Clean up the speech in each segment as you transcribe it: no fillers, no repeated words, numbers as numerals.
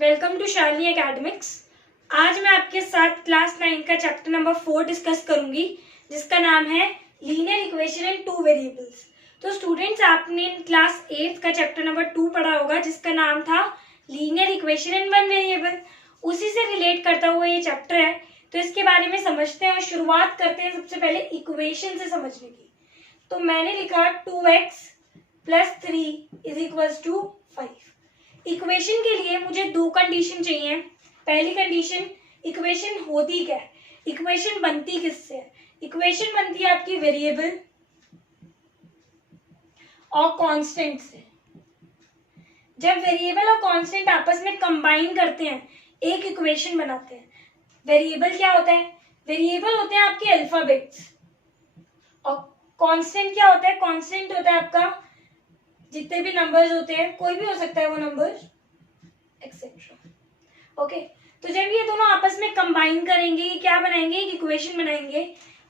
Welcome to Shalini academics. आज मैं आपके साथ क्लास 9 का चैप्टर नंबर 4 डिस्कस करूंगी, जिसका नाम है linear equation in two variables. तो स्टूडेंट्स, आपने क्लास 8 का चैप्टर नंबर 2 पढ़ा होगा, जिसका नाम था linear equation in one variable. उसी से रिलेट करता हुआ ये चैप्टर है, तो इसके बारे में समझते हैं और शुरुआत करते हैं सबसे पहले इक्वेशन से समझने की। तो मैंने लिखा 2x + 3 = 5। इक्वेशन के लिए मुझे दो कंडीशन चाहिए। पहली कंडीशन, इक्वेशन होती क्या है, इक्वेशन बनती किससे है? इक्वेशन बनती है आपकी वेरिएबल और कांस्टेंट से। जब वेरिएबल और कांस्टेंट आपस में कंबाइन करते हैं, एक इक्वेशन बनाते हैं। वेरिएबल क्या होता है? वेरिएबल होते हैं आपके अल्फाबेट्स, और कांस्टेंट क्या होता है? कांस्टेंट होता है आपका जितने भी नंबर्स होते हैं, कोई भी हो सकता है वो नंबर, एक्सेट्रा। ओके, तो जब ये दोनों आपस में कंबाइन करेंगे, क्या बनाएंगे? एक इक्वेशन बनाएंगे।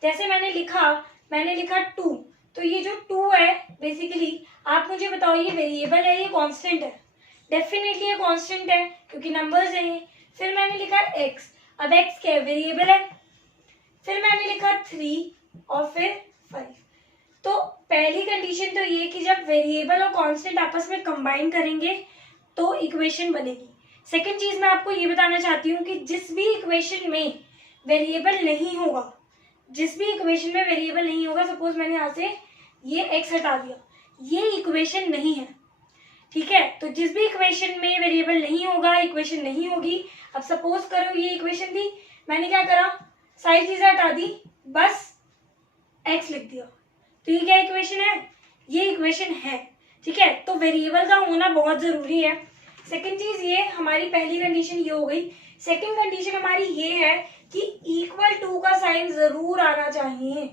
जैसे मैंने लिखा 2, तो ये जो 2 है, बेसिकली आप मुझे बताओ ये वेरिएबल है, ये कांस्टेंट है? डेफिनेटली ये कांस्टेंट है, क्योंकि नंबर्स हैं ये। फिर मैंने लिखा x, अब x क्या है? वेरिएबल है। फिर मैंने लिखा 3 और फिर 5। तो पहली कंडीशन तो ये कि जब वेरिएबल और कांस्टेंट आपस में कंबाइन करेंगे तो इक्वेशन बनेगी। सेकंड चीज मैं आपको ये बताना चाहती हूँ कि जिस भी इक्वेशन में वेरिएबल नहीं होगा, सपोज मैंने यहाँ से ये x हटा दिया, ये इक्वेशन नहीं है, ठीक है? तो जिस भी इक्वेशन में वेरिएबल नहीं होगा, इक्वेशन नहीं होगी। अब सपोज करो ये इक्वेशन थी, मैंने क्या करा? सारी चीजें हटा दी, बस x लिख दिया, तो ये क्या इक्वेशन है? ये इक्वेशन है, ठीक है? तो वेरिएबल का होना बहुत जरूरी है। सेकंड चीज ये, हमारी पहली कंडीशन ये हो गई। सेकंड कंडीशन हमारी ये है कि =2 का साइन जरूर आना चाहिए।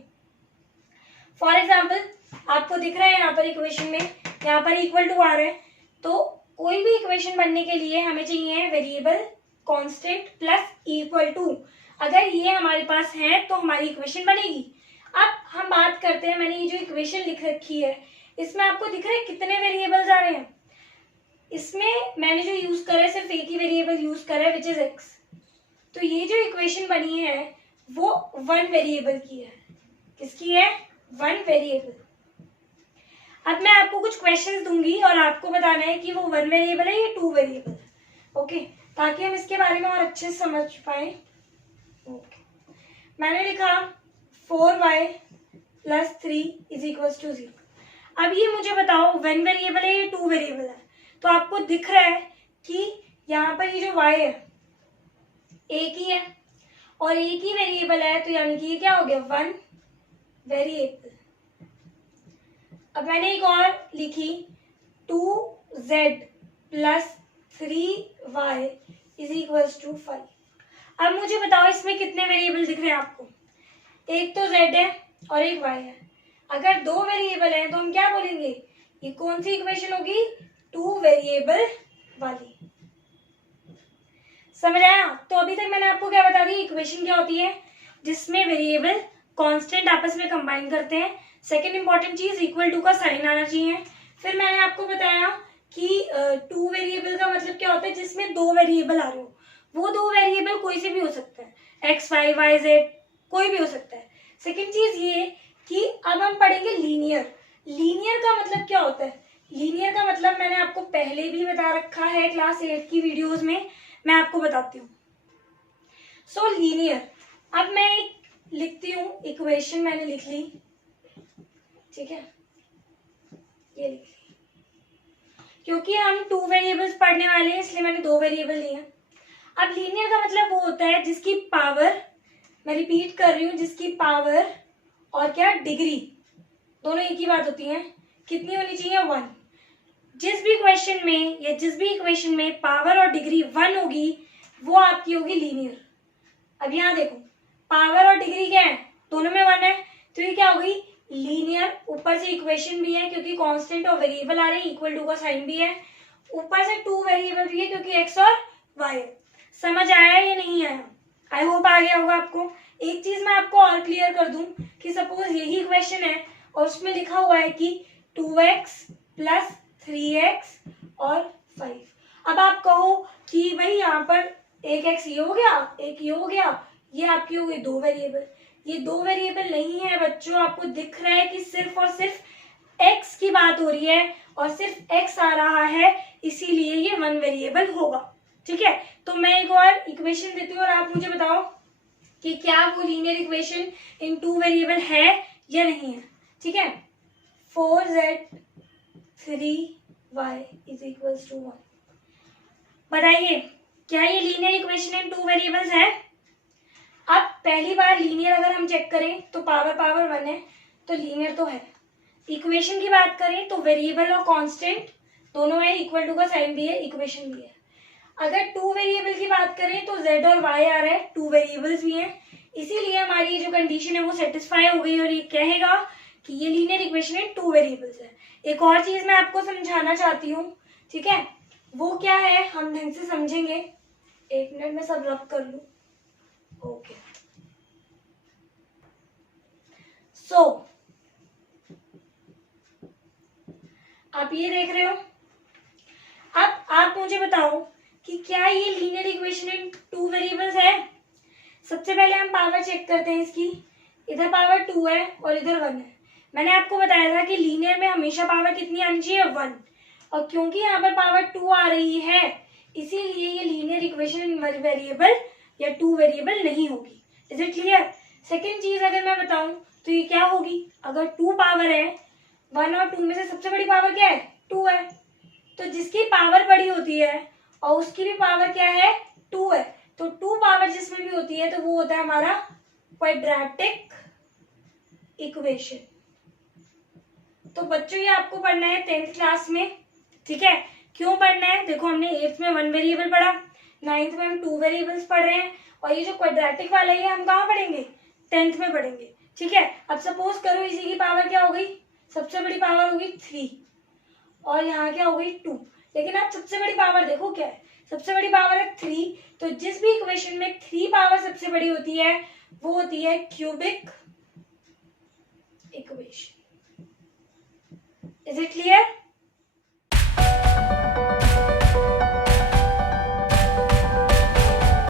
फॉर एग्जाम्पल, आपको दिख रहा है यहाँ पर इक्वेशन में, यहाँ पर =2 आ रहा है। तो कोई भी इक्वेशन बनने के लिए हमें चाहिए वेरिएबल, कांस्टेंट प्लस =2। अगर ये हमारे पास है तो हमारी इक्वेशन बनेगी। अब हम बात करते हैं, मैंने ये जो इक्वेशन लिख रखी है, इसमें आपको दिख रहा है कितने वेरिएबल्स आ रहे हैं? इसमें मैंने जो यूज करा है, सिर्फ एक ही वेरिएबल यूज करा है, विच इज x। तो ये जो इक्वेशन बनी है वो 1 वेरिएबल की है। किसकी है? 1 वेरिएबल। अब मैं आपको कुछ क्वेश्चंस दूंगी और आपको बताना है कि वो 1 वेरिएबल है या 2 वेरिएबल है। ओके, ताकि हम इसके बारे में और अच्छे से समझ पाए। ओके, मैंने लिखा 4y + 3 = 0। अब ये मुझे बताओ 1 वेरिएबल है या 2 वेरिएबल है? तो आपको दिख रहा है कि यहाँ पर ये जो y है एक ही है और एक ही वेरिएबल है, तो यानी कि ये क्या हो गया? 1 वेरिएबल। अब मैंने एक और लिखी 2z + 3y = 5। अब मुझे बताओ इसमें कितने वेरिएबल दिख रहे हैं आपको? एक तो z है और एक y है। अगर 2 वेरिएबल है तो हम क्या बोलेंगे? ये कौन सी इक्वेशन होगी? 2 वेरिएबल वाली। समझ आया? तो अभी तक मैंने आपको क्या बता दी? इक्वेशन क्या होती है? जिसमें वेरिएबल, कांस्टेंट आपस में कंबाइन करते हैं। सेकंड इंपॉर्टेंट चीज, =2 का साइन आना चाहिए। फिर मैंने आपको बताया कि 2 वेरिएबल का मतलब क्या होता है? जिसमें 2 वेरिएबल आ रहे हो। वो 2 वेरिएबल कोई से भी हो सकता है, x, y, z, कोई भी हो सकता है। सेकेंड चीज ये कि अब हम पढ़ेंगे लीनियर। लीनियर का मतलब क्या होता है? लीनियर का मतलब मैंने आपको पहले भी बता रखा है क्लास 8 की वीडियोस में, मैं आपको बताती हूँ। सो लीनियर, अब मैं एक लिखती हूँ इक्वेशन, मैंने लिख ली, ठीक है? ये लिख ली, क्योंकि हम 2 वेरिएबल्स पढ़ने वाले हैं इसलिए मैंने 2 वेरिएबल लिए। अब लीनियर का मतलब वो होता है जिसकी पावर, मैं रिपीट कर रही हूँ, जिसकी पावर और क्या, डिग्री, दोनों एक ही बात होती है। कितनी होनी चाहिए? 1। जिस भी क्वेश्चन में या जिस भी इक्वेशन में पावर और डिग्री 1 होगी, वो आपकी होगी लीनियर। अब यहाँ देखो, पावर और डिग्री क्या है? दोनों में 1 है, तो ये क्या हो गई? लीनियर। ऊपर से इक्वेशन भी है क्योंकि कांस्टेंट और वेरिएबल आ रहे हैं, =2 का साइन भी है, ऊपर से 2 वेरिएबल भी है क्योंकि x और y है। समझ आया या नहीं आया? आई होप आ गया होगा आपको। एक चीज मैं आपको और क्लियर कर दूं कि सपोज यही क्वेश्चन है और उसमें लिखा हुआ है कि 2x + 3x और 5। अब आप कहो कि भाई यहाँ पर एक x ये हो गया, एक ये हो गया, ये आपकी हो गई दो वेरिएबल। ये दो वेरिएबल नहीं है बच्चों, आपको दिख रहा है कि सिर्फ और सिर्फ x की बात हो रही है और सिर्फ x आ रहा है, इसीलिए ये वन वेरिएबल होगा। ठीक है, तो मैं एक और इक्वेशन देती हूँ और आप मुझे बताओ कि क्या वो linear equation in two variable है या नहीं है। ठीक है, 4z 3y is equals to 1। बताइए क्या ये linear equation in two variables है। अब पहली बार लीनियर अगर हम चेक करें तो पावर 1 है, तो लीनियर तो है। इक्वेशन की बात करें तो वेरिएबल और कांस्टेंट दोनों है, इक्वल टू का साइन भी है, इक्वेशन भी है। अगर टू वेरिएबल की बात करें तो z और y आ रहा है, टू वेरिएबल्स भी हैं, इसीलिए हमारी ये जो कंडीशन है वो सेटिस्फाई हो गई और ये कहेगा कि ये linear equation in two variables है। एक और चीज मैं आपको समझाना चाहती हूँ, ठीक है, वो क्या है हम ढंग से समझेंगे। एक मिनट में सब रब कर लूं। ओके, सो आप ये देख रहे हो। अब आप मुझे बताओ कि क्या ये linear equation in two variables है। सबसे पहले हम पावर चेक करते हैं इसकी। इधर पावर 2 है और इधर 1 है। मैंने आपको बताया था कि लीनियर में हमेशा पावर कितनी आनी चाहिए, 1, और क्योंकि यहाँ पर पावर 2 आ रही है इसीलिए ये लीनियर इक्वेशन इन वेरिएबल या टू वेरिएबल नहीं होगी। Is it clear. सेकेंड चीज अगर मैं बताऊं तो ये क्या होगी, अगर 2 पावर है, 1 और 2 में से सबसे बड़ी पावर क्या है, 2 है, तो जिसकी पावर बड़ी होती है और उसकी भी पावर क्या है, 2 है, तो 2 पावर जिसमें भी होती है तो वो होता है हमारा क्वाड्रेटिक इक्वेशन। तो बच्चों ये आपको पढ़ना है 10th क्लास में। ठीक है, क्यों पढ़ना है, देखो हमने 8th में 1 वेरिएबल पढ़ा, 9th में हम 2 वेरिएबल्स पढ़ रहे हैं, और ये जो क्वाड्रेटिक वाला है हम कहाँ पढ़ेंगे, 10th में पढ़ेंगे। ठीक है, अब सपोज करो इसी की पावर क्या हो गई, सबसे बड़ी पावर होगी 3 और यहाँ क्या हो गई 2, लेकिन आप सबसे बड़ी पावर देखो क्या है, सबसे बड़ी पावर है 3, तो जिस भी इक्वेशन में 3 पावर सबसे बड़ी होती है वो होती है cubic equation. Is it clear.